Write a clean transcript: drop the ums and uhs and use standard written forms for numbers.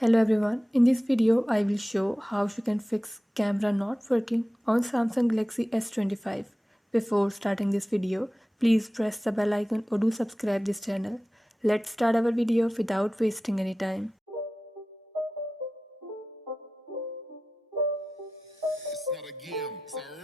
Hello everyone, in this video I will show how you can fix camera not working on Samsung Galaxy S25. Before starting this video, please press the bell icon or do subscribe this channel. Let's start our video without wasting any time. It's not a game, it's a